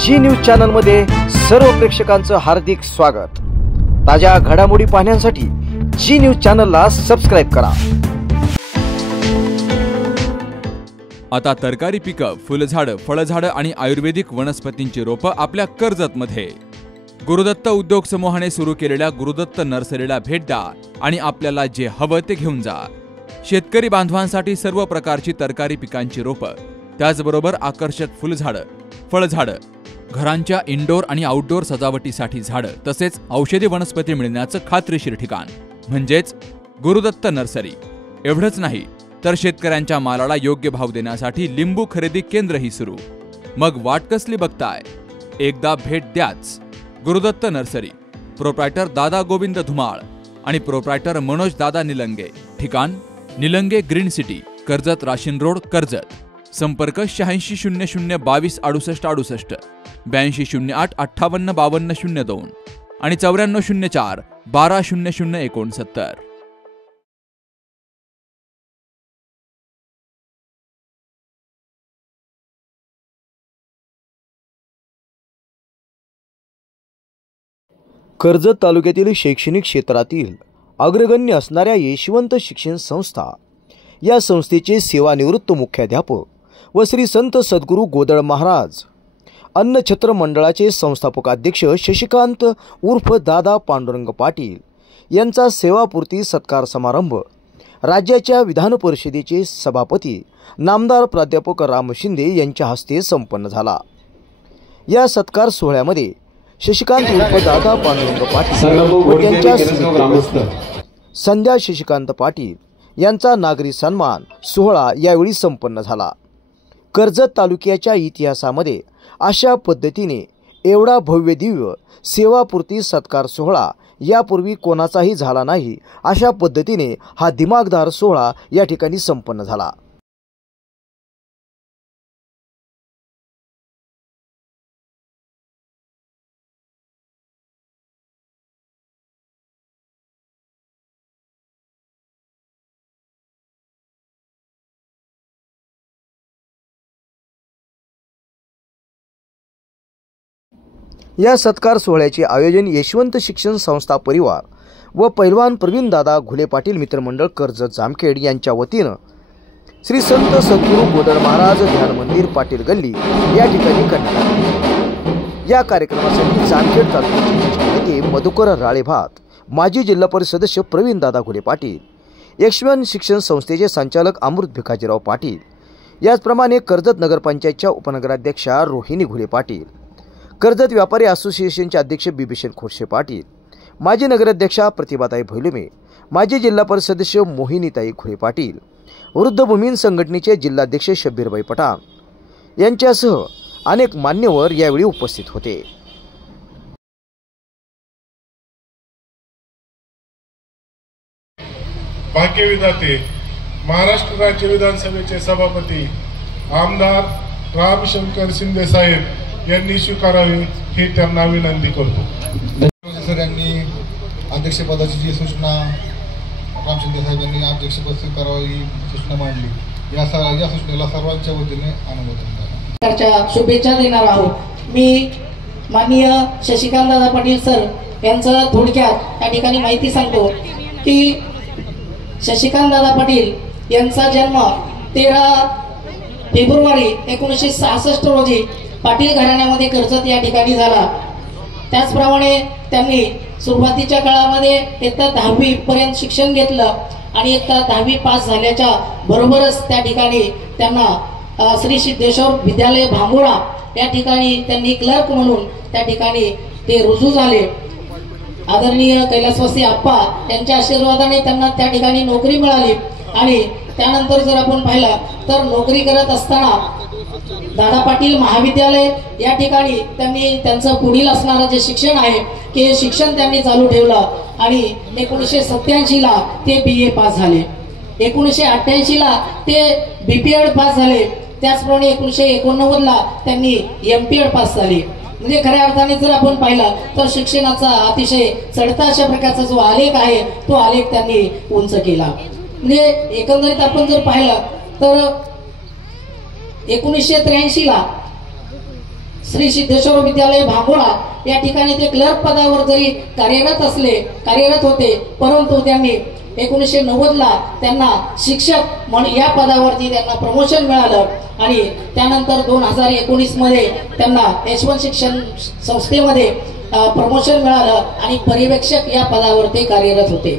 जी news channel मध्ये सर्व प्रेक्षकांचं हार्दिक स्वागत। ताज्या घडामोडी पाहण्यासाठी जी न्यूज चॅनलला सबस्क्राइब करा। आता तरकारी पिकं, फुलझाडं, फळझाडं आणि आयुर्वेदिक वनस्पतींची रोपं आपल्या कर्जतमध्ये। गुरुदत्त उद्योग समूहाने सुरू केलेल्या गुरुदत्त नर्सरीला भेट द्या आणि आपल्याला जे हवं ते घेऊन जा। शेतकरी बांधवांसाठी सर्व प्रकारची तरकारी पिकांची रोपं, त्याचबरोबर आकर्षक फुलझाडं, फळझाडं, घरांच्या इंडोर आणि आउटडोर सजावटीसाठी झाडं, तसेच औषधी वनस्पती मिळण्याचं खात्रीशीर ठिकाण म्हणजेच गुरुदत्त नर्सरी। एवढंच नाही तर शेतकऱ्यांच्या मालाला योग्य भाव देण्यासाठी लिंबू खरेदी केंद्रही सुरू। मग वाट कसली बघताय? एकदा भेट द्याच। गुरुदत्त नर्सरी, प्रोप्रायटर दादा गोविंद धुमाळ आणि प्रोप्रायटर मनोज दादा निलंगे। ठिकाण निलंगे ग्रीन सिटी, कर्जत राशीन रोड, कर्जत। संपर्क 8600226868, 8208585202 आणि 9404120069। कर्जत तालुक्यातील शैक्षणिक क्षेत्रातील अग्रगण्य असणाऱ्या यशवंत शिक्षण संस्था या संस्थेचे सेवानिवृत्त मुख्याध्यापक व श्री संत सद्गुरू गोदळ महाराज अन्नछत्र मंडळाचे संस्थापक अध्यक्ष शशिकांत उर्फ दादा पांडुरंग पाटील यांचा सेवापूर्ती सत्कार समारंभ राज्याच्या विधान परिषदेचे सभापती नामदार प्राध्यापक राम शिंदे यांच्या हस्ते संपन्न झाला। या सत्कार सोहळ्यामध्ये शशिकांत उर्फ दादा पांडुरंग पाटील व त्यांच्या संध्या शशिकांत पाटील यांचा नागरी सन्मान सोहळा यावेळी संपन्न झाला। कर्जत तालुक्याच्या इतिहासामध्ये अशा पद्धतीने एवढा भव्य दिव्य सेवापूर्ती सत्कार सोहळा यापूर्वी कोणाचाही झाला नाही। अशा पद्धतीने हा दिमागदार सोहळा या ठिकाणी संपन्न झाला। या सत्कार सोहळ्याचे आयोजन यशवंत शिक्षण संस्था परिवार व पैलवान प्रवीण दादा घुले पाटील मित्रमंडळ कर्जत जामखेड यांच्या वतीनं श्री संत सद्गुरू गोदळ महाराज ध्यान मंदिर पाटील गल्ली या ठिकाणी करण्यात आले। या कार्यक्रमासाठी जामखेड तालुक्याचे नेते मधुकर राळेभात, माजी जिल्हा परिषद सदस्य प्रवीण दादा घुले पाटील, यशवंत शिक्षण संस्थेचे संचालक अमृत भिकाजीराव पाटील, याचप्रमाणे कर्जत नगरपंचायतच्या उपनगराध्यक्षा रोहिणी घुले पाटील, कर्जत व्यापारी असोसिएशनचे अध्यक्ष बिभीषण खोडसे पाटील, माजी नगराध्यक्षा प्रतिभाताई भैलुमे, माजी जिल्हा परिषद सदस्य मोहिनीताई घुले पाटील, वृद्ध भूमीन संघटनेचे जिल्हाध्यक्ष शब्बीरबाई पठाण यांच्यासह अनेक मान्यवर यावेळी उपस्थित होते। भाग्यविधाते महाराष्ट्र राज्य विधानसभेचे सभापती आमदार रामशंकर शिंदे साहेब यांनी स्वीकारावी हे त्यांना विनंती करतो। सर यांनी अध्यक्षपदाची जी सूचना राम शिंदे साहेबांनी अध्यक्षपद स्वीकारावी सूचना मांडली, या सूचनेला सर्वांच्या वतीने अनुमोदन करा। शुभेच्छा देणार आहोत। मी माननीय शशिकांत दादा पाटील सर यांचं थोडक्यात या ठिकाणी माहिती सांगतो की शशिकांत दादा पाटील यांचा जन्म 13 फेब्रुवारी 1966 रोजी पाटील घराण्यामध्ये कर्जत या ठिकाणी झाला। त्याचप्रमाणे त्यांनी सुरुवातीच्या काळामध्ये इयत्ता 10वी पर्यंत शिक्षण घेतलं आणि इयत्ता 10वी पास झाल्याच्या बरोबरच त्या ठिकाणी त्यांना श्री सिद्धेश्वर विद्यालय भांबोळा या ठिकाणी त्यांनी क्लर्क म्हणून त्या ठिकाणी ते रुजू झाले। आदरणीय कैलासवासी आप्पा यांच्या आशीर्वादाने त्यांना त्या ठिकाणी नोकरी मिळाली आणि त्यानंतर जर आपण पाहिलं तर नोकरी करत असताना दादा पाटील महाविद्यालय या ठिकाणी त्यांनी त्यांचं पुढील असणारं जे शिक्षण आहे ते शिक्षण त्यांनी चालू ठेवलं आणि 1987 ला ते BA पास झाले, 1988 ला ते BPEd पास झाले, त्याचप्रमाणे 1989 ला त्यांनी MPEd पास झाले। म्हणजे खऱ्या अर्थाने जर आपण पाहिलं तर शिक्षणाचा अतिशय चढता अशा प्रकारचा जो आलेख आहे तो आलेख त्यांनी उंच केला। म्हणजे एकंदरीत आपण जर पाहिलं तर 1983 ला श्री सिद्धेश्वर विद्यालय भांबोळा या ठिकाणी ते क्लर्क पदावर जरी कार्यरत होते, परंतु त्यांनी 1990ला त्यांना शिक्षक म्हणून या पदावरती त्यांना प्रमोशन मिळालं आणि त्यानंतर 2019 मध्ये त्यांना यशवंत शिक्षण संस्थेमध्ये प्रमोशन मिळालं आणि पर्यवेक्षक या पदावर ते कार्यरत होते.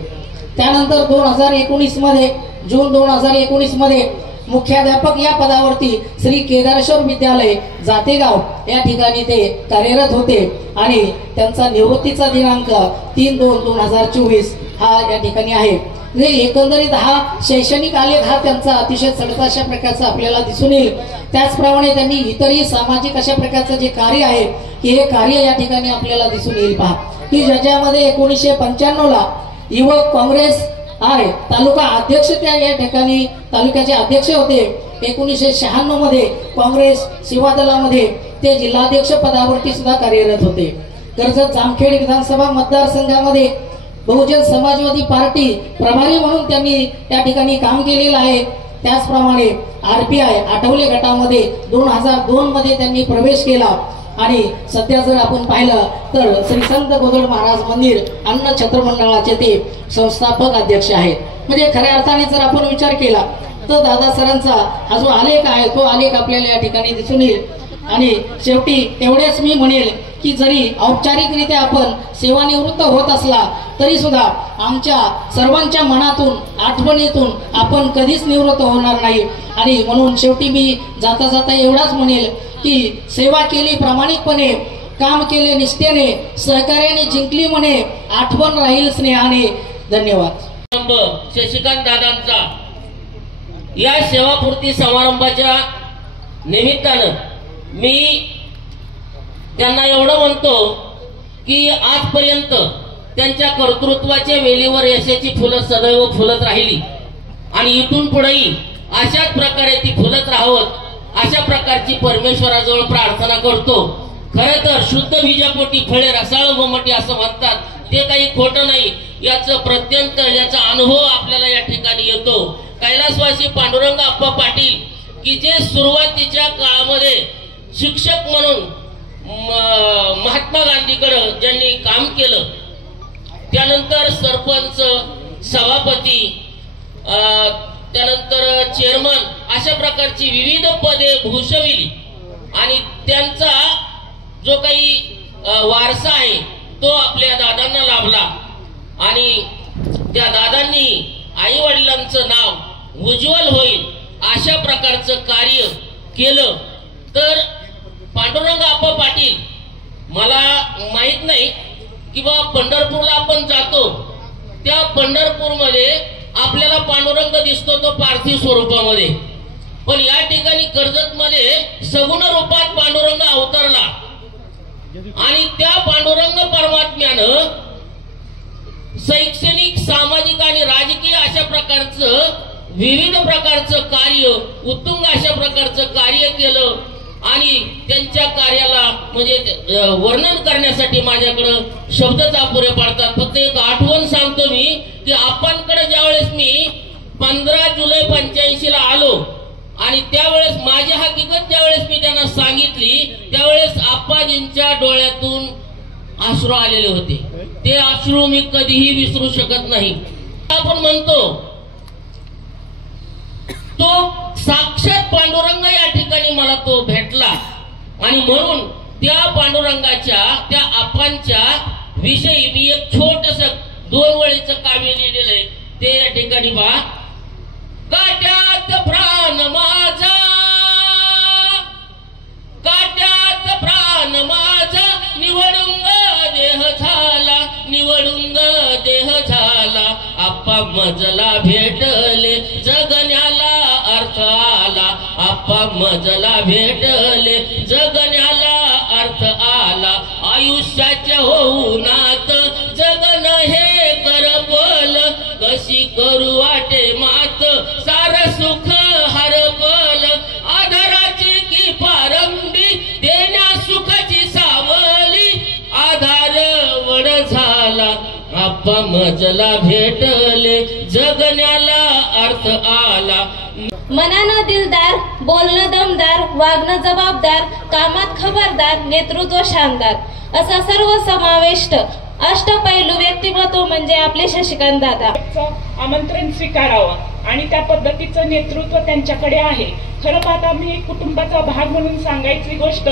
त्यानंतर 2019 मध्ये जून 2019 मध्ये मुख्याध्यापक या पदावरती श्री केदारेश्वर विद्यालय जातेगाव या ठिकाणी ते कार्यरत होते आणि त्यांचा निवृत्तीचा दिनांक 3/2/2024 हा या ठिकाणी आहे. म्हणजे एकंदरीत हा शैक्षणिक आलेख हा त्यांचा अतिशय चढता अशा प्रकारचा आपल्याला दिसून येईल. त्याचप्रमाणे त्यांनी इतरही सामाजिक अशा प्रकारचं जे कार्य आहे की हे कार्य या ठिकाणी आपल्याला दिसून येईल. पहा की ज्याच्यामध्ये 1995ला युवक काँग्रेस आहे तालुका अध्यक्ष त्या या ठिकाणी तालुक्याचे अध्यक्ष होते. 1996 मध्ये काँग्रेस सेवा दलामध्ये ते जिल्हाध्यक्ष पदावरती सुद्धा कार्यरत होते. कर्जत जामखेड विधानसभा मतदारसंघामध्ये बहुजन समाजवादी पार्टी प्रभारी म्हणून त्यांनी त्या ठिकाणी काम केलेलं आहे. त्याचप्रमाणे RPI आठवले गटामध्ये 2002 मध्ये त्यांनी प्रवेश केला आणि सध्या जर आपण पाहिलं तर श्री संत गोदड महाराज मंदिर अन्न छत्र मंडळाचे ते संस्थापक अध्यक्ष आहेत. म्हणजे खऱ्या अर्थाने जर आपण विचार केला तर दादा सरांचा हा जो आलेख आहे तो आलेख आपल्याला या ठिकाणी दिसून येईल. आणि शेवटी एवढेच मी म्हणेल की जरी औपचारिकरित्या आपण सेवानिवृत्त होत असला तरी सुद्धा आमच्या सर्वांच्या मनातून आठवणीतून आपण कधीच निवृत्त होणार नाही. आणि म्हणून शेवटी मी जाता जाता एवढाच म्हणेल की सेवा केली प्रामाणिकपणे, काम केले निष्ठेने, सहकार्याने जिंकली म्हणे, आठवण राहील स्नेहाने. धन्यवाद. शशिकांत दादांचा या सेवापूर्ती समारंभाच्या निमित्तानं मी त्यांना एवढं म्हणतो की आजपर्यंत त्यांच्या कर्तृत्वाच्या वेलीवर यशाची फुलं सदैव फुलत राहिली आणि इथून पुढेही अशाच प्रकारे ती फुलत राहावत अशा प्रकारची परमेश्वराजवळ प्रार्थना करतो. खरं तर शुद्ध बीजापोटी फळे रसाळ गोमटी असं म्हणतात, ते काही खोटं नाही. याचं प्रत्यंत याचा अनुभव आपल्याला या ठिकाणी येतो. कैलासवासी पांडुरंग आप्पा पाटील की जे सुरुवातीच्या काळामध्ये शिक्षक म्हणून महात्मा गांधीकडे ज्यांनी काम केलं, त्यानंतर सरपंच, सभापती, त्यानंतर चेअरमन अशा प्रकारची विविध पदे भूषविली आणि त्यांचा जो काही वारसा आहे तो आपल्या दादांना लाभला आणि त्या दादांनी आई वडिलांचं नाव उज्ज्वल होईल अशा प्रकारचं कार्य केलं. तर पांडुरंग आप्पा पाटील, मला माहित नाही की बा पंढरपूरला आपण जातो, त्या पंढरपूरमध्ये आपल्याला पांडुरंग दिसतो तो पार्थिव स्वरूपामध्ये, पण या ठिकाणी कर्जतमध्ये सगुण रूपात पांडुरंग अवतरला आणि त्या पांडुरंग परमात्म्यानं शैक्षणिक, सामाजिक आणि राजकीय अशा प्रकारचं विविध प्रकारचं कार्य, उत्तुंग अशा प्रकारचं कार्य केलं आणि त्यांच्या कार्याला म्हणजे वर्णन करण्यासाठी माझ्याकडे शब्दच अपुरे पडतात. फक्त एक आठवण सांगतो मी की आपणकडे ज्यावेळेस मी 15 जुलै 85ला आलो आणि त्यावेळेस माझी हकीकत ज्यावेळेस मी त्यांना सांगितली त्यावेळेस आप्पाजींच्या डोळ्यातून अश्रू आलेले होते. ते अश्रू मी कधीही विसरू शकत नाही. आपण म्हणतो तो साक्षात पांडुरंग या ठिकाणी मला तो भेटला आणि म्हणून त्या पांडुरंगाच्या, त्या आप्पांच्या विषयी मी एक छोटस 2 वळीचं काव्य लिहिलेलं आहे. ते या ठिकाणी पहा. काट्यात प्राण माझा, काट्यात प्राण माझा, निवडुंग देह झाला, निवडुंग देह झाला, आप्पा मजला भेटले जगण्याला अर्थ आला, आप्पा मजला भेटले जगण्याला अर्थ आला, आयुष्याच्या होऊनात जगन हे करपल, कशी करू वाटे मात सार सुख हरपल, आधाराची की पारंबी देण्या सुखाची सावली, आधार वड झाला, आप्पा मजला भेटले जगण्याला अर्थ आला. मनानं दिलदार बोलणं दमदार, वागणं जबाबदार, कामात खबरदार, नेतृत्व शानदार असा सर्व समाविष्ट अष्टपैलू व्यक्तिमत्व म्हणजे आपले शशिकांत दादा. आमंत्रण स्वीकारावं आणि त्या पद्धतीचं नेतृत्व त्यांच्याकडे आहे. खरं पाहता मी कुटुंबाचा भाग म्हणून सांगायची गोष्ट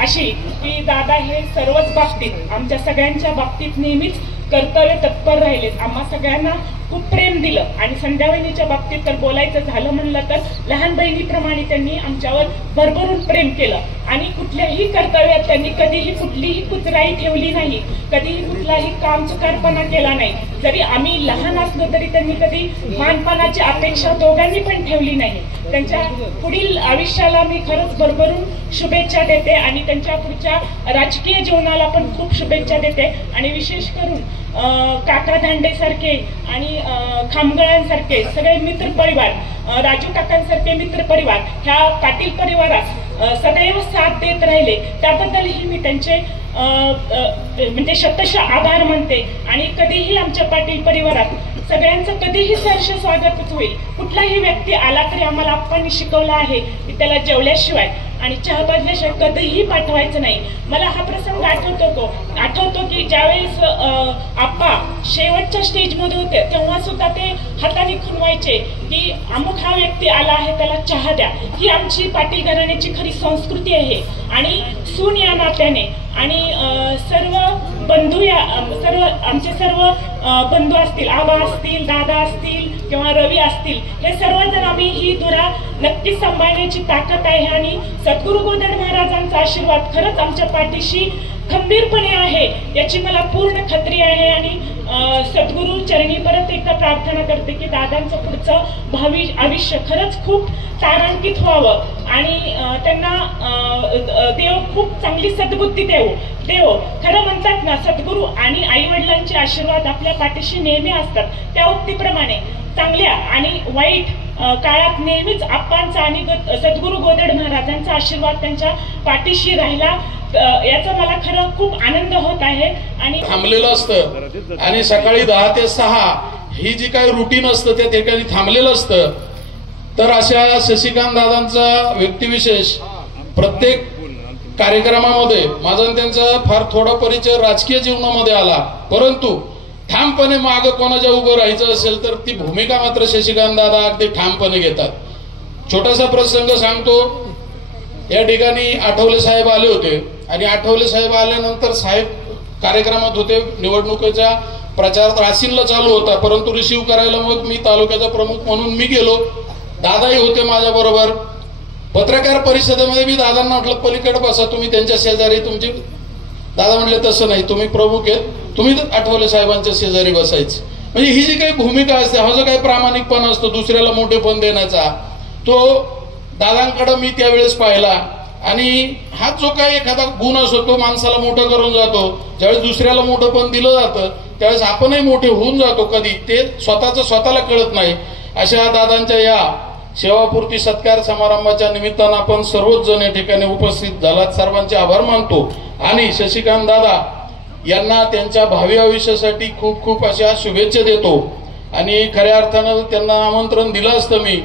अशी की दादा हे सर्वच बाबतीत आमच्या सगळ्यांच्या बाबतीत नेहमीच कर्तव्य तत्पर राहिलेत. आम्हा सगळ्यांना खूप प्रेम दिलं आणि संध्यावहिनीच्या बाबतीत तर बोलायचं झालं म्हणलं तर लहान बहिणीप्रमाणे त्यांनी आमच्यावर भरभरून प्रेम केलं आणि कुठल्याही कर्तव्यात त्यांनी कधीही कुठलीही कुचराई ठेवली नाही, कधीही कुठलाही कामचुकारपणा केला नाही. जरी आम्ही लहान असलो तरी त्यांनी कधी मानपानाची अपेक्षा दोघांनी पण ठेवली नाही. त्यांच्या पुढील आयुष्याला मी खरंच भरभरून शुभेच्छा देते आणि त्यांच्या पुढच्या राजकीय जीवनाला पण खूप शुभेच्छा देते. आणि विशेष करून काका धांडे सारखे आणि खामगळांसारखे सगळे मित्र परिवार, राजू काकांसारखे मित्र परिवार ह्या पाटील परिवारास सदैव साथ देत राहिले त्याबद्दलही मी त्यांचे म्हणजे शतशः आभार मानते. आणि कधीही आमच्या पाटील परिवारात सगळ्यांचं कधीही सहर्ष स्वागतच होईल. कुठलाही व्यक्ती आला तरी आम्हाला आप्पांनी शिकवलं आहे की त्याला जेवल्याशिवाय आणि चहा पाजल्याशिवाय कधीही पाठवायचं नाही. मला हा प्रसंग आठवतो की ज्यावेळेस आप्पा शेवटच्या स्टेजमध्ये होते तेव्हा सुद्धा ते हाताने खुणवायचे की अमुक हा व्यक्ती आला आहे त्याला चहा द्या. ही आमची पाटील घराण्याची खरी संस्कृती आहे. आणि सून या नात्याने आणि सर्व बंधू आमचे सर्व बंधू असतील, आबा असतील, दादा असतील किंवा रवी असतील, हे सर्वजण आम्ही ही धुरा नक्कीच सांभाळण्याची ताकद आहे. आणि सद्गुरू गोदड महाराजांचा आशीर्वाद खरंच आमच्या पाठीशी खंबीरपणे आहे याची मला पूर्ण खात्री आहे. आणि सद्गुरू चरणी परत एकदा प्रार्थना करते की दादांचं पुढचं भावी आयुष्य खरंच खूप तारांकित व्हावं आणि त्यांना देव खूप चांगली सद्बुद्धी देव. खरं म्हणतात ना, सद्गुरू आणि आई वडिलांचे आशीर्वाद आपल्या पाठीशी नेहमी असतात. त्या उक्तीप्रमाणे चांगल्या आणि वाईट काळात नेहमीच आप्पांचा आणि सद्गुरू गोदड महाराजांचा आशीर्वाद त्यांच्या पाठीशी राहिला याचा मला खरं खूप आनंद होत आहे. आणि थांबलेलं असतं आणि सकाळी 10 ते 6 ही जी काही रुटीन असतं त्या ठिकाणी थांबलेलं असतं. तर अशा शशिकांत दादांचा व्यक्तिविशेष प्रत्येक कार्यक्रमामध्ये माझा त्यांचा फार थोडा परिचय राजकीय जीवनामध्ये आला, परंतु ठामपणे मागे कोणाच्या उभं राहायचं असेल तर ती भूमिका मात्र शशिकांत दादा अगदी ठामपणे घेतात. छोटासा प्रसंग सांगतो. या ठिकाणी आठवले साहेब आले होते आणि आठवले साहेब आल्यानंतर साहेब कार्यक्रमात होते. निवडणुकीचा प्रचार राशीनला चालू होता, परंतु रिसीव्ह करायला मग मी तालुक्याचा प्रमुख म्हणून मी गेलो. दादाही होते माझ्या बरोबर. पत्रकार परिषदेमध्ये मी दादांना म्हटलं पलीकडे बसा, तुम्ही त्यांच्या शेजारी तुमची. दादा म्हटले तसं नाही, तुम्ही प्रमुख आहेत, तुम्ही आठवले साहेबांच्या शेजारी बसायचं. म्हणजे ही जी काही भूमिका असते, हा जो काही प्रामाणिकपणा असतो दुसऱ्याला मोठेपण देण्याचा, तो दादांकडे मी त्यावेळेस पाहिला. आणि हा जो काही एखादा गुण असतो तो माणसाला मोठं करून जातो. ज्यावेळेस दुसऱ्याला मोठंपण दिलं जातं त्यावेळेस आपणही मोठे होऊन जातो. कधी ते स्वतःला कळत नाही. अशा दादांच्या या सेवापूर्ती सत्कार समारंभाच्या निमित्तानं आपण सर्वच जण या ठिकाणी उपस्थित झालात. सर्वांचे आभार मानतो आणि शशिकांत दादा यांना त्यांच्या भावी आयुष्यासाठी खूप खूप अशा शुभेच्छा देतो. आणि खऱ्या अर्थानं त्यांना आमंत्रण दिलं असतं मी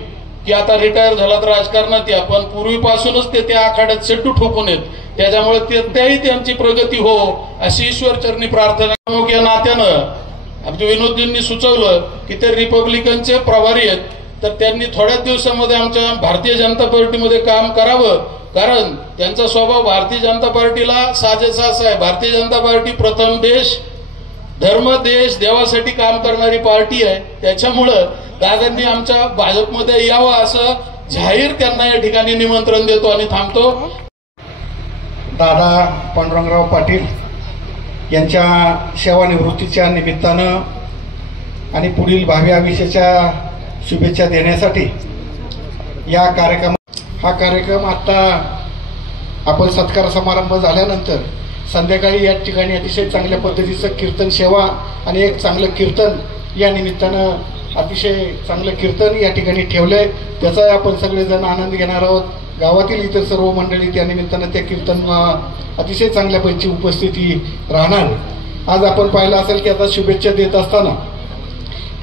की आता रिटायर झालात राजकारणात या, पण पूर्वीपासूनच ते त्या आखाड्यात सेटू ठोकून येत, त्याच्यामुळे त्याही त्यांची प्रगती हो अशी ईश्वरचरणी प्रार्थना. या नात्यानं आमच्या विनोदजींनी सुचवलं की ते रिपब्लिकनचे प्रभारी आहेत, तर त्यांनी थोड्याच दिवसामध्ये आमच्या भारतीय जनता पार्टीमध्ये काम करावं, कारण त्यांचा स्वभाव भारतीय जनता पार्टीला साजेसा असा आहे. भारतीय जनता पार्टी प्रथम देश, धर्म, देश, देवासाठी काम करणारी पार्टी आहे. त्याच्यामुळं दादांनी आमच्या भाजपमध्ये यावं असं जाहीर त्यांना या ठिकाणी निमंत्रण देतो आणि थांबतो. दादा पांडुरंगराव पाटील यांच्या सेवानिवृत्तीच्या निमित्तानं आणि पुढील भावी आयुष्याच्या शुभेच्छा देण्यासाठी हा कार्यक्रम आता आपण सत्कार समारंभ झाल्यानंतर संध्याकाळी या ठिकाणी अतिशय चांगल्या पद्धतीचं कीर्तन सेवा आणि एक चांगलं कीर्तन या निमित्तानं अतिशय चांगलं कीर्तन या ठिकाणी ठेवलंय. त्याचा आपण सगळेजण आनंद घेणार आहोत. गावातील इतर सर्व मंडळी त्या निमित्तानं त्या कीर्तन अतिशय चांगल्यापैकी उपस्थिती राहणार. आज आपण पाहिलं असेल की आता शुभेच्छा देत असताना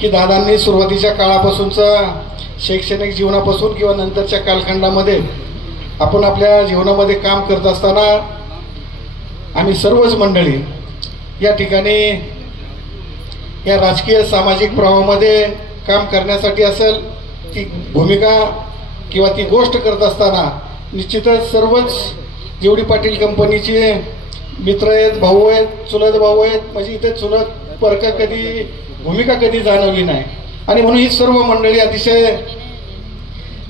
की दादांनी सुरुवातीच्या काळापासूनचा शैक्षणिक जीवनापासून किंवा नंतरच्या कालखंडामध्ये आपण आपल्या जीवनामध्ये काम करत असताना आम्ही सर्वच मंडळी या ठिकाणी या राजकीय सामाजिक प्रवाहामध्ये काम करण्यासाठी असेल ती भूमिका किंवा ती गोष्ट करत असताना निश्चितच सर्वच जेवढी पाटील कंपनीचे मित्र आहेत, भाऊ आहेत, चुलत भाऊ आहेत, म्हणजे इथे चुलत परक कधी भूमिका कधी जाणवली नाही. आणि म्हणून ही सर्व मंडळी अतिशय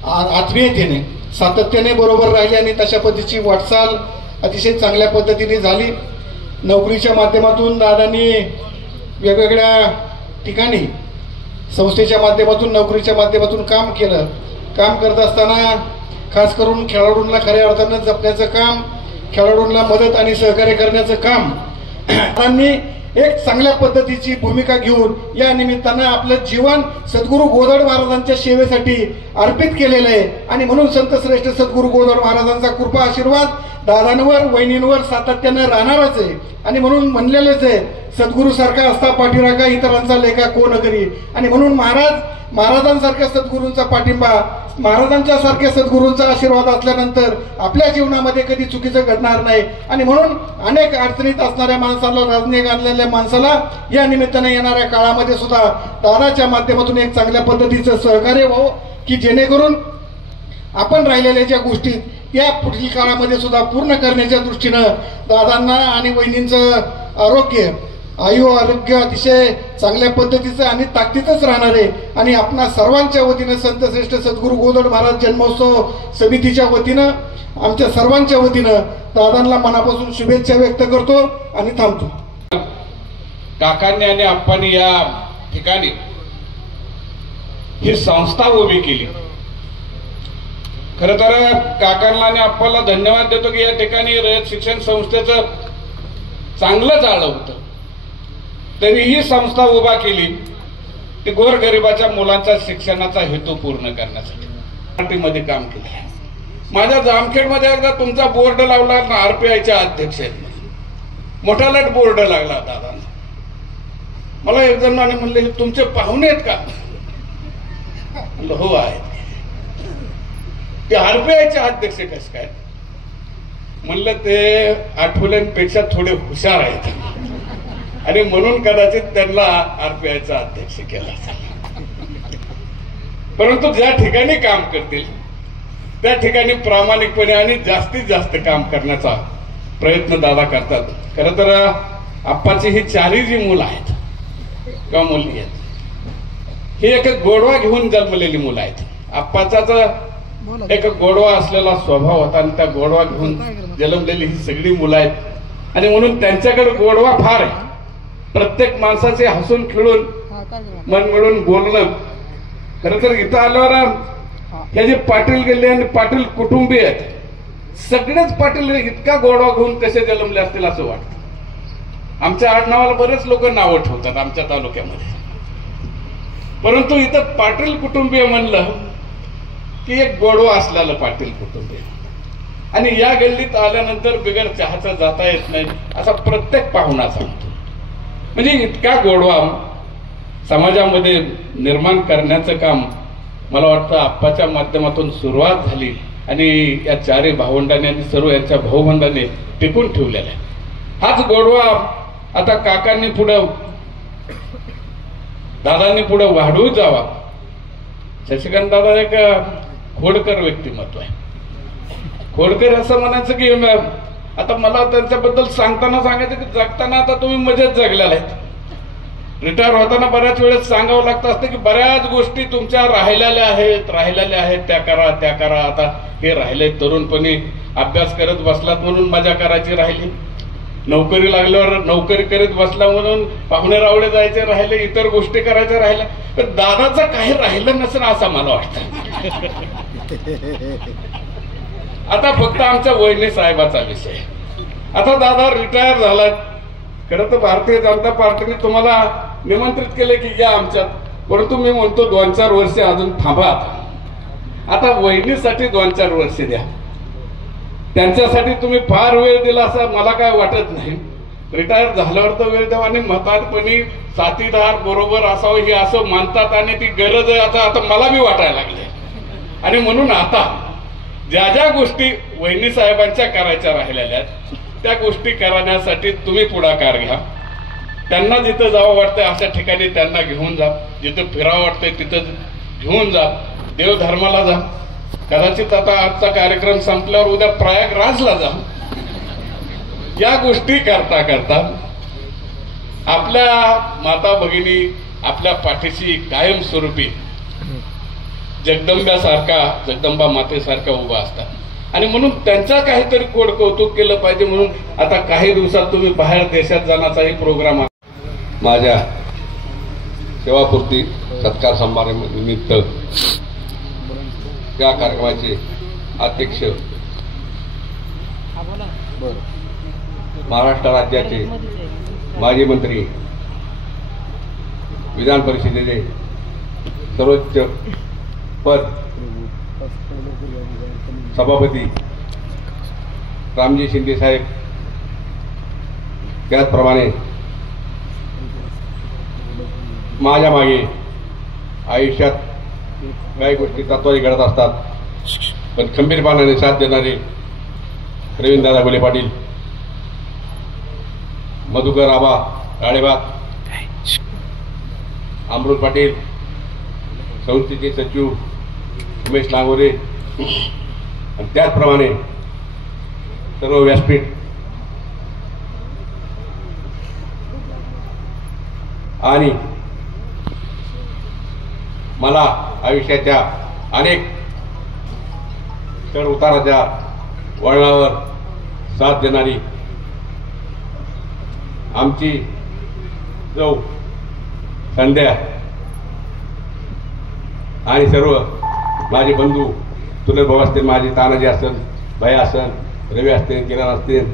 आत्मीयतेने सातत्याने बरोबर राहिली आणि तशा पद्धतीची वाटचाल अतिशय चांगल्या पद्धतीने झाली. नोकरीच्या माध्यमातून दादांनी वेगवेगळ्या ठिकाणी संस्थेच्या माध्यमातून नोकरीच्या माध्यमातून काम केलं. काम करत असताना खास करून खेळाडूंना खऱ्या अर्थानं जपण्याचं काम, खेळाडूंना मदत आणि सहकार्य करण्याचं काम त्यांनी एक चांगल्या पद्धतीची भूमिका घेऊन या निमित्तानं आपलं जीवन सद्गुरू गोदड महाराजांच्या सेवेसाठी अर्पित केलेलं आहे. आणि म्हणून संत श्रेष्ठ सद्गुरू गोदड महाराजांचा कृपा आशीर्वाद दादांवर वहिनींवर सातत्यानं राहणारच आहे. आणि म्हणून म्हणलेलंच आहे, सद्गुरू सारखा असता पाठीराखा इतरांचा लेखा कोण करी. आणि म्हणून महाराजांसारख्या सद्गुरूंचा पाठिंबा, महाराजांच्या सारख्या सद्गुरूंचा आशीर्वाद असल्यानंतर आपल्या जीवनामध्ये कधी चुकीचं घडणार नाही. आणि म्हणून अनेक अडचणीत असणाऱ्या माणसाला, राजनीत आणलेल्या माणसाला या निमित्ताने येणाऱ्या काळामध्ये सुद्धा दादाच्या माध्यमातून एक चांगल्या पद्धतीचं सहकार्य व्हावं, की जेणेकरून आपण राहिलेल्या ज्या गोष्टी या पुढील काळामध्ये सुद्धा पूर्ण करण्याच्या दृष्टीनं दादांना आणि वहिनींचं आरोग्य अतिशय चांगल्या पद्धतीचं आणि ताकदीतच राहणार आहे. आणि आपणा सर्वांच्या वतीनं संत श्रेष्ठ सद्गुरू गोदड महाराज जन्मोत्सव समितीच्या वतीनं आमच्या सर्वांच्या वतीनं दादांना मनापासून शुभेच्छा व्यक्त करतो आणि थांबतो. काकांनी आणि आप्पांनी या ठिकाणी ही संस्था उभी केली. खरं तर काकांना आणि आप्पाला धन्यवाद देतो की या ठिकाणी रयत शिक्षण संस्थेचं चांगलं चाललं होतं, तरी ही संस्था उभा केली ती गोरगरिबाच्या मुलांच्या शिक्षणाचा हेतू पूर्ण करण्यासाठी. पार्टीमध्ये काम केलं. माझ्या जामखेडमध्ये एकदा तुमचा बोर्ड लावला ना, आरपीआयच्या अध्यक्ष आहेत, मोठालाट बोर्ड लागला दादांना. मला एक जण म्हणले तुमचे पाहुणे आहेत का? हो आहेत. ते आरपीआयचे अध्यक्ष कसे काय? म्हणलं ते आठवल्यांपेक्षा थोडे हुशार आहेत आणि म्हणून कदाचित त्यांना आरपीआयचा अध्यक्ष केला. परंतु ज्या ठिकाणी काम करतील त्या ठिकाणी प्रामाणिकपणे आणि जास्तीत जास्त काम करण्याचा प्रयत्न दादा करतात. खरं तर आप्पाची ही चारही जी मुलं आहेत किंवा मुलगी आहेत, ही एक गोडवा घेऊन जन्मलेली मुलं आहेत. आप्पाचाच एक गोडवा असलेला स्वभाव होता आणि त्या गोडवा घेऊन जन्मलेली ही सगळी मुलं आहेत. आणि म्हणून त्यांच्याकडे गोडवा फार आहे. प्रत्येक माणसाचे हसून खेळून मन मिळून बोलणं. खरं तर इथं आल्यावर हे जे पाटील गेले आणि पाटील कुटुंबीय आहेत, सगळेच पाटील इतका गोडवा घेऊन कसे जन्मले असतील असं वाटतं. आमच्या आडनावाला बरेच लोक नावं ठेवतात आमच्या तालुक्यामध्ये, परंतु इथं पाटील कुटुंबीय म्हणलं की एक गोडवा असलेलं पाटील कुटुंबीय. आणि या गल्लीत आल्यानंतर बिगर चहाचा जाता येत नाही असा प्रत्येक पाहुणा सांगतो. म्हणजे इतका गोडवा समाजामध्ये निर्माण करण्याचं काम मला वाटतं आप्पाच्या माध्यमातून सुरुवात झाली आणि या चारही भावंडांनी आणि सर्व यांच्या भाऊबंधांनी टिकून ठेवलेला आहे. हाच गोडवा आता काकांनी पुढं, दादांनी पुढं वाढवू जावा. शशिकांत दादा एक खोडकर व्यक्तिमत्व आहे. खोडकर असं म्हणायचं की आता मला त्यांच्याबद्दल सांगताना सांगायचं की जगताना आता तुम्ही मजेत जगलेला आहेत. रिटायर होताना बऱ्याच वेळेस सांगावं लागतं असतं की बऱ्याच गोष्टी तुमच्या राहिलेल्या आहेत त्या करा. आता हे राहिले तरुणपणी अभ्यास करत बसलात म्हणून मजा करायची राहिली, नोकरी लागल्यावर नोकरी करीत बसला म्हणून पाहुणे रावळे जायचे राहिले, इतर गोष्टी करायच्या राहिल्या. तर दादाचं काही राहिलं नसेल असं मला वाटतं. आता फक्त आमच्या वहिनी साहेबाचा विषय. आता दादा रिटायर झाला. खरं तर भारतीय जनता पार्टीने तुम्हाला निमंत्रित केले की या आमच्यात, परंतु मी म्हणतो 2-4 वर्ष अजून थांबा. आता वहिनीसाठी 2-4 वर्ष द्या. त्यांच्यासाठी तुम्ही फार वेळ दिला असं मला काय वाटत नाही. रिटायर झाल्यावर तर वेळ द्यावा आणि म्हातारपणी साथीदार बरोबर असावं हे असं मानतात आणि ती गरज आहे आता मला बी वाटायला लागली. आणि म्हणून आता ज्या ज्या गोष्टी वहिनी साहेबांच्या करायच्या राहिलेल्या आहेत त्या गोष्टी करण्यासाठी तुम्ही पुढाकार घ्या. त्यांना जिथं जावं वाटतंय अशा ठिकाणी त्यांना घेऊन जा, जिथं फिरावं वाटतंय तिथं घेऊन जा, देवधर्माला जा. कदाचित आता आजचा कार्यक्रम संपल्यावर उद्या प्रयागराजला जा. या गोष्टी करता करता आपल्या माता भगिनी आपल्या पाठीशी कायमस्वरूपी जगदंबा मातेसारखा उभा असतात आणि म्हणून त्यांचा काहीतरी कोड कौतुक केलं पाहिजे. म्हणून आता काही दिवसात तुम्ही बाहेर देशात जाण्याचाही प्रोग्राम आहे. माझ्या सेवापूर्ती सत्कार समारंभानिमित्त या कार्यक्रमाचे अध्यक्ष महाराष्ट्र राज्याचे माजी मंत्री, विधान परिषदेचे सर्वोच्च पद सभापती रामजी शिंदे साहेब, त्याचप्रमाणे माझ्या मागे आयुष्यात काही गोष्टी तत्वारी घडत असतात पण खंबीरपणाने साथ देणारे रवींद्रदादा गुले पाटील, मधुकर आबा राळेबाग, अमृत पाटील, संस्थेचे सचिव उमेश नागोरे आणि त्याचप्रमाणे सर्व व्यासपीठ आणि मला आयुष्याच्या अनेक चढ उताराच्या वळणावर साथ देणारी आमची जो संध्या आणि सर्व माझे बंधू चुलत भाऊ असतील, माझे तानाजी असेल, भैया असेल, रवी असतील, किरण असतील,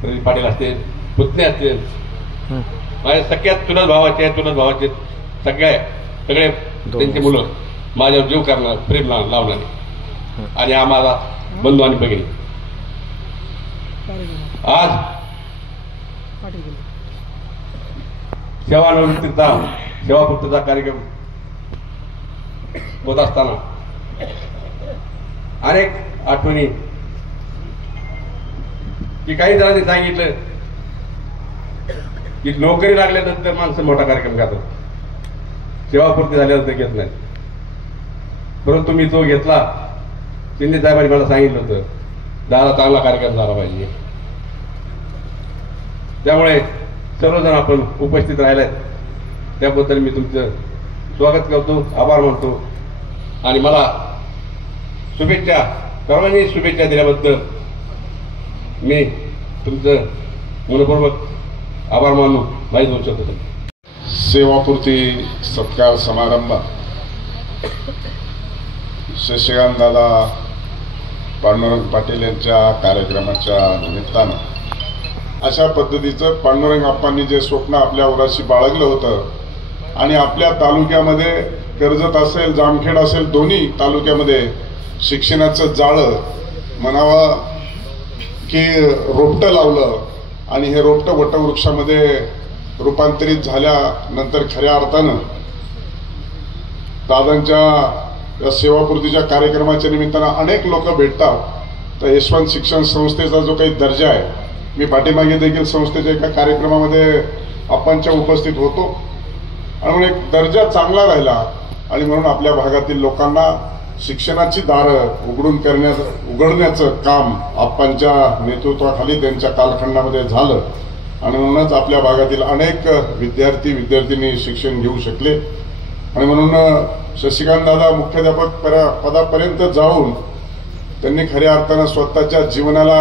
प्रदीप पाटील असतील, पुतणे असतील, माझ्या सगळ्यात चुलत भावाचे सगळे त्यांची मुलं माझ्यावर जीव करणार, प्रेम लावणारे आणि आम्हाला बंधू आणि भगिनी. आज सेवापूर्तीचा कार्यक्रम होत असताना अनेक आठवणी की काही जणांनी सांगितलं की नोकरी लागल्यानंतर माणसं मोठा कार्यक्रम करतात, सेवापूर्ती झाल्यानंतर घेत नाही. परंतु मी तो घेतला. शिंदे साहेबांनी मला सांगितलं होतं दादा चांगला कार्यक्रम झाला पाहिजे. त्यामुळे सर्वजण आपण उपस्थित राहिलात त्याबद्दल मी तुमचं स्वागत करतो, आभार मानतो आणि मला शुभेच्छा, सर्वांनी शुभेच्छा दिल्याबद्दल मी तुमचं मनपूर्वक आभार मानून माझी 2 शब्द. सेवापूर्ती सत्कार समारंभ शशिकांत दादा पांडुरंग पाटील यांच्या कार्यक्रमाच्या निमित्तानं अशा पद्धतीचं पांडुरंग आप्पांनी जे स्वप्न आपल्या उराशी बाळगलं होतं आणि आपल्या तालुक्यामध्ये कर्जत असेल, जामखेड असेल, दोन्ही तालुक्यामध्ये शिक्षणाचं जाळं म्हणावं की रोपटं लावलं आणि हे रोपटं वटवृक्षामध्ये रूपांतरित झाल्यानंतर खऱ्या अर्थानं दादांच्या या सेवापूर्तीच्या कार्यक्रमाच्या निमित्तानं अनेक लोक भेटतात. तर यशवंत शिक्षण संस्थेचा जो काही दर्जा आहे, मी पाठीमागे देखील संस्थेच्या एका कार्यक्रमामध्ये आप्पांच्या उपस्थित होतो आणि म्हणून एक दर्जा चांगला राहिला आणि म्हणून आपल्या भागातील लोकांना शिक्षणाची दारं उघडण्याचं काम आप्पांच्या नेतृत्वाखाली त्यांच्या कालखंडामध्ये झालं आणि म्हणूनच आपल्या भागातील अनेक विद्यार्थी शिक्षण घेऊ शकले. आणि म्हणून शशिकांत दादा मुख्याध्यापक पदापर्यंत जाऊन त्यांनी खऱ्या अर्थानं स्वतःच्या जीवनाला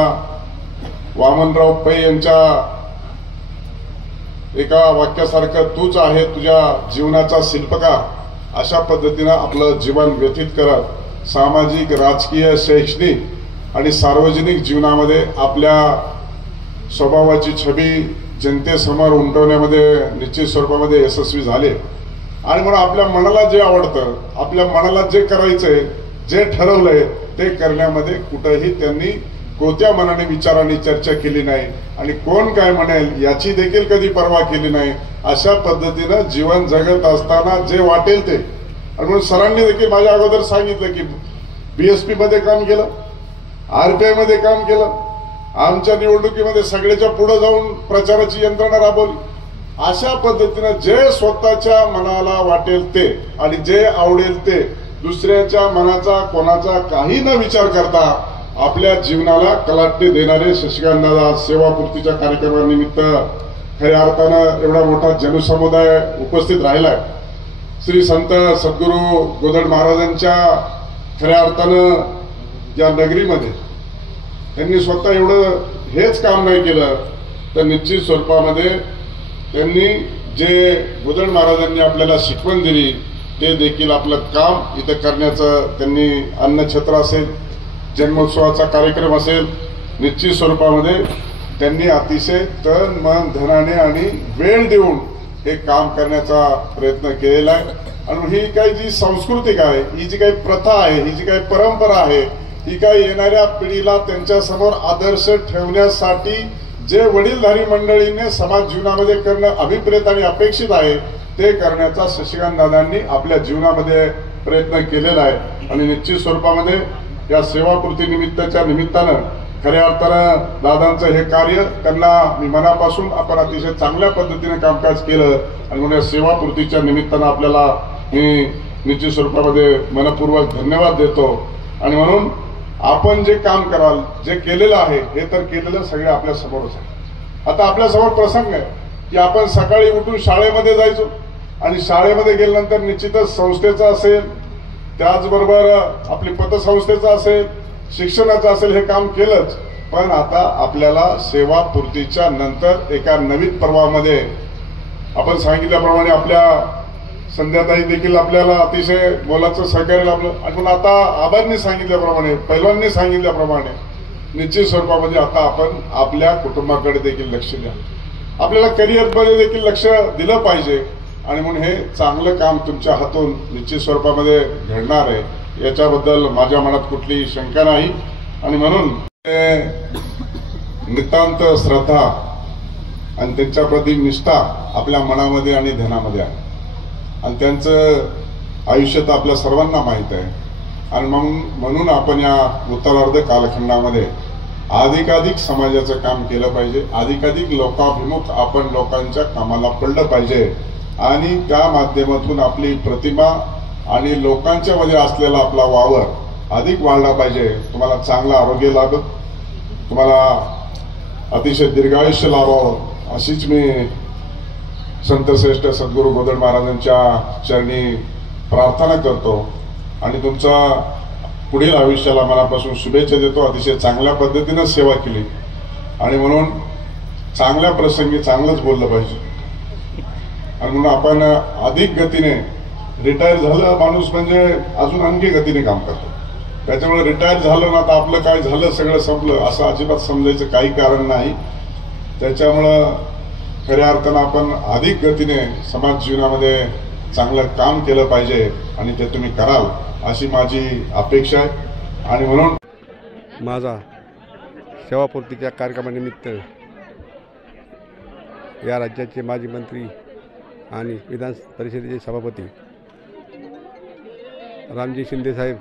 वामनराव पै यांच्या एका वाक्यासारखं तूच आहे तुझ्या जीवनाचा शिल्पकार अशा पद्धतीनं आपलं जीवन व्यतीत करत सामाजिक, राजकीय, शैक्षणिक आणि सार्वजनिक जीवनामध्ये आपल्या स्वभावाची छबी जनतेसमोर उमटवण्यामध्ये निश्चित स्वरूपामध्ये यशस्वी झाले. आणि म्हणून आपल्या मनाला जे आवडतं, आपल्या मनाला जे करायचंय, जे ठरवलंय ते करण्यामध्ये कुठंही त्यांनी कोणत्या मनाने विचारांनी चर्चा केली नाही आणि कोण काय म्हणेल याची देखील कधी पर्वा केली नाही. अशा पद्धतीनं जीवन जगत असताना जे वाटेल ते, आणि म्हणून सरांनी देखील माझ्या अगोदर सांगितलं की बीएसपी मध्ये काम केलं, आरपीआय मध्ये काम केलं, आमच्या निवडणुकीमध्ये सगळ्याच्या पुढे जाऊन प्रचाराची यंत्रणा राबवली. अशा पद्धतीनं जे स्वतःच्या मनाला वाटेल ते आणि जे आवडेल ते, दुसऱ्याच्या मनाचा कोणाचा काही न विचार करता आपल्या जीवनाला कलाटणी देणारे शशिकांत दादा सेवापूर्तीच्या कार्यक्रमानिमित्त खऱ्या अर्थानं एवढा मोठा जनसमुदाय उपस्थित राहिलाय. श्री संत सद्गुरू गोदड महाराजांच्या खऱ्या अर्थानं या नगरीमध्ये त्यांनी स्वतः एवढं हेच काम नाही केलं तर निश्चित स्वरूपामध्ये त्यांनी जे गोदड महाराजांनी आपल्याला शिकवण दिली ते देखील आपलं काम इथं करण्याचं, त्यांनी अन्नछत्र असेल, जन्मोत्सवाचा कार्यक्रम असेल, निश्चित स्वरूपामध्ये त्यांनी अतिशय तन मन धनाने आणि वेळ देऊन हे काम करण्याचा प्रयत्न केलेला आहे. आणि ही काही जी सांस्कृतिक आहे, ही जी काही प्रथा आहे, ही जी काही परंपरा आहे, ही काही येणाऱ्या पिढीला त्यांच्या समोर आदर्श ठेवण्यासाठी जे वडीलधारी मंडळीने समाज जीवनामध्ये करणं अभिप्रेत आणि अपेक्षित आहे ते करण्याचा शशिकांत दादांनी आपल्या जीवनामध्ये प्रयत्न केलेला आहे. आणि निश्चित स्वरूपामध्ये या सेवापूर्ती निमित्तानं खऱ्या अर्थानं दादांचं हे कार्य त्यांना मी मनापासून आपण अतिशय चांगल्या पद्धतीने कामकाज केलं आणि म्हणून या सेवापूर्तीच्या निमित्तानं आपल्याला मी निश्चित स्वरूपामध्ये मनपूर्वक धन्यवाद देतो. आणि म्हणून आपण जे काम कराल, जे केलेलं आहे हे तर केलेलं सगळे आपल्या समोरच आहे. आता आपल्या समोर प्रसंग आहे की आपण सकाळी उठून शाळेमध्ये जायचो आणि शाळेमध्ये गेल्यानंतर निश्चितच संस्थेचं असेल, त्याचबरोबर आपली पतसंस्थेचं असेल, शिक्षणाचं असेल, हे काम केलंच. पण आता आपल्याला सेवापूर्तीच्या नंतर एका नवीन पर्वामध्ये आपण सांगितल्याप्रमाणे आपल्या संध्याताई देखील आपल्याला अतिशय मोलाचं सहकार्य लाभलं. आणि आता आबांनी सांगितल्याप्रमाणे, पैलवांनी सांगितल्याप्रमाणे निश्चित स्वरूपामध्ये आता आपण आपल्या कुटुंबाकडे देखील लक्ष द्या, आपल्याला करिअरमध्ये देखील लक्ष दिलं पाहिजे. आणि म्हणून हे चांगलं काम तुमच्या हातून निश्चित स्वरूपामध्ये घडणार आहे याच्याबद्दल माझ्या मनात कुठलीही शंका नाही. आणि म्हणून नितांत श्रद्धा आणि त्यांच्याप्रती निष्ठा आपल्या मनामध्ये आणि ध्यानामध्ये आहे आणि त्यांचं आयुष्य तर आपल्या सर्वांना माहीत आहे. आणि म्हणून आपण या उत्तरार्ध कालखंडामध्ये अधिकाधिक समाजाचं काम केलं पाहिजे, अधिकाधिक लोकाभिमुख आपण लोकांच्या कामाला पडलं पाहिजे आणि त्या माध्यमातून आपली प्रतिमा आणि लोकांच्या मध्ये असलेला आपला वावर अधिक वाढला पाहिजे. तुम्हाला चांगलं आरोग्य लाभत, तुम्हाला अतिशय दीर्घायुष्य लाभावं अशीच मी संतश्रेष्ठ सद्गुरू गोदड महाराजांच्या चरणी प्रार्थना करतो आणि तुमचा पुढील आयुष्याला मनापासून शुभेच्छा देतो. अतिशय चांगल्या पद्धतीनं सेवा केली आणि म्हणून चांगल्या प्रसंगी चांगलंच बोललं पाहिजे. आणि म्हणून आपण अधिक गतीने, रिटायर झालं माणूस म्हणजे अजून आणखी गतीने काम करतो, त्याच्यामुळे रिटायर झालं ना आता आपलं काय झालं सगळं संपलं असं अजिबात समजायचं काही कारण नाही. त्याच्यामुळं खऱ्या अर्थानं आपण अधिक गतीने समाज जीवनामध्ये चांगलं काम केलं पाहिजे आणि ते तुम्ही कराल अशी माझी अपेक्षा आहे. आणि म्हणून माझा सेवापूर्तीच्या कार्यक्रमानिमित्त या राज्याचे माजी मंत्री आणि विधान परिषदेचे सभापती रामजी शिंदे साहेब,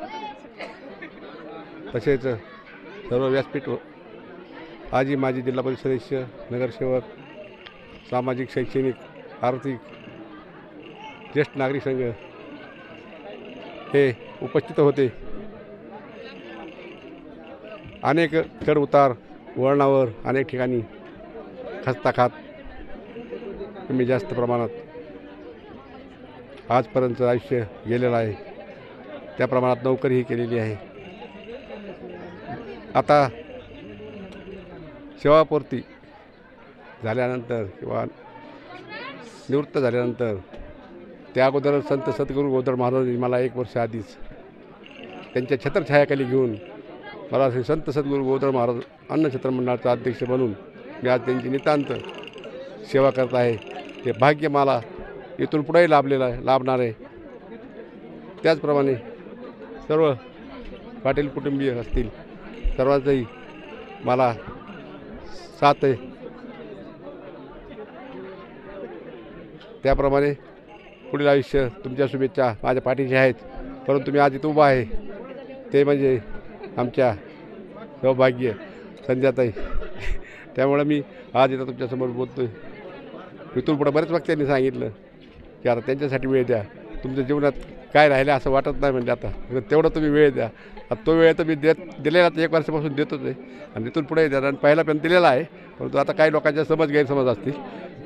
तसेच सर्व व्यासपीठ, आजी माजी जिल्हा परिषद सदस्य, नगरसेवक, सामाजिक, शैक्षणिक, आर्थिक, ज्येष्ठ नागरिक संघ हे उपस्थित होते. अनेक चढ उतार वळणावर अनेक ठिकाणी खस्ता खात कमी जास्त प्रमाणात आजपर्यंत आयुष्य गेलेलं आहे. त्या प्रमाणात नोकरीही केलेली आहे. आता सेवापूर्ती झाल्यानंतर किंवा निवृत्त झाल्यानंतर त्या अगोदर संत सद्गुरू गोदड महाराजांनी मला 1 वर्ष आधीच त्यांच्या छत्रछायाखाली घेऊन मला श्री संत सद्गुरू गोदड महाराज अन्नछत्र मंडळाचा अध्यक्ष बनून मी आज त्यांची नितांत सेवा करत आहे. ते भाग्य मला इथून पुढेही लाभणार आहे. त्याचप्रमाणे सर्व पाटील कुटुंबीय असतील सर्वांचंही मला साथ आहे, त्याप्रमाणे पुढील आयुष्य तुमच्या शुभेच्छा माझ्या पाठीशी आहेत. परंतु मी आज इथं उभा आहे ते म्हणजे आमच्या सौभाग्य संध्याताई. त्यामुळे मी आज इथं तुमच्यासमोर बोलतो आहे. इथून पुढं बरेच वक्त्यांनी सांगितलं की आता त्यांच्यासाठी वेळ द्या, तुमच्या जीवनात काय राहिलं असं वाटत नाही म्हणजे आता तेवढं तुम्ही वेळ द्या. आता तो वेळ तर मी दिलेला तर 1 वर्षापासून देतोच आहे आणि तिथून पुढे द्या. आणि पहिला पण दिलेला आहे, परंतु आता काही लोकांच्या गैरसमज असतील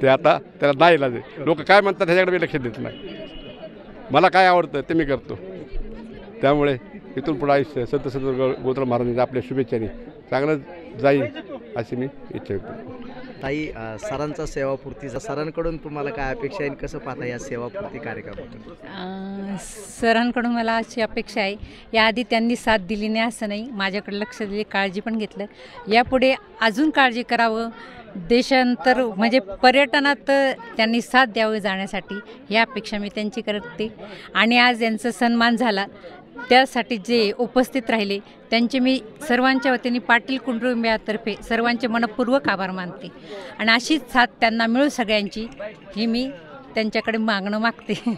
ते आता त्याला नाही इलाज आहे. लोक काय म्हणतात ह्याच्याकडे मी लक्ष देत नाही. मला काय आवडतं ते मी करतो. त्यामुळे इथून पुढे आयुष्य संत सद्गुरू गोदड महाराजांच्या आपल्या शुभेच्छांनी चांगलं जाईल अशी मी इच्छा व्यक्त करतो. ताई, सरांचा सेवापूर्तीचा सरांकडून तुम्हाला काय अपेक्षा आहे, कसं पाहता या सेवापूर्ती कार्यक्रमातून? सरांकडून मला अशी अपेक्षा आहे, याआधी त्यांनी साथ दिली नाही असं नाही, माझ्याकडे लक्ष दिले, काळजी पण घेतलं. यापुढे अजून काळजी करावं, देशांतर म्हणजे पर्यटनात त्यांनी साथ द्यावं जाण्यासाठी, ही अपेक्षा मी त्यांची करते. आणि आज यांचा सन्मान झाला त्यासाठी जे उपस्थित राहिले त्यांचे मी सर्वांच्या वतीने पाटील कुटुंबियातर्फे सर्वांचे मनपूर्वक आभार मानते. आणि अशीच साथ त्यांना मिळू सगळ्यांची ही मी त्यांच्याकडे मागणं मागते.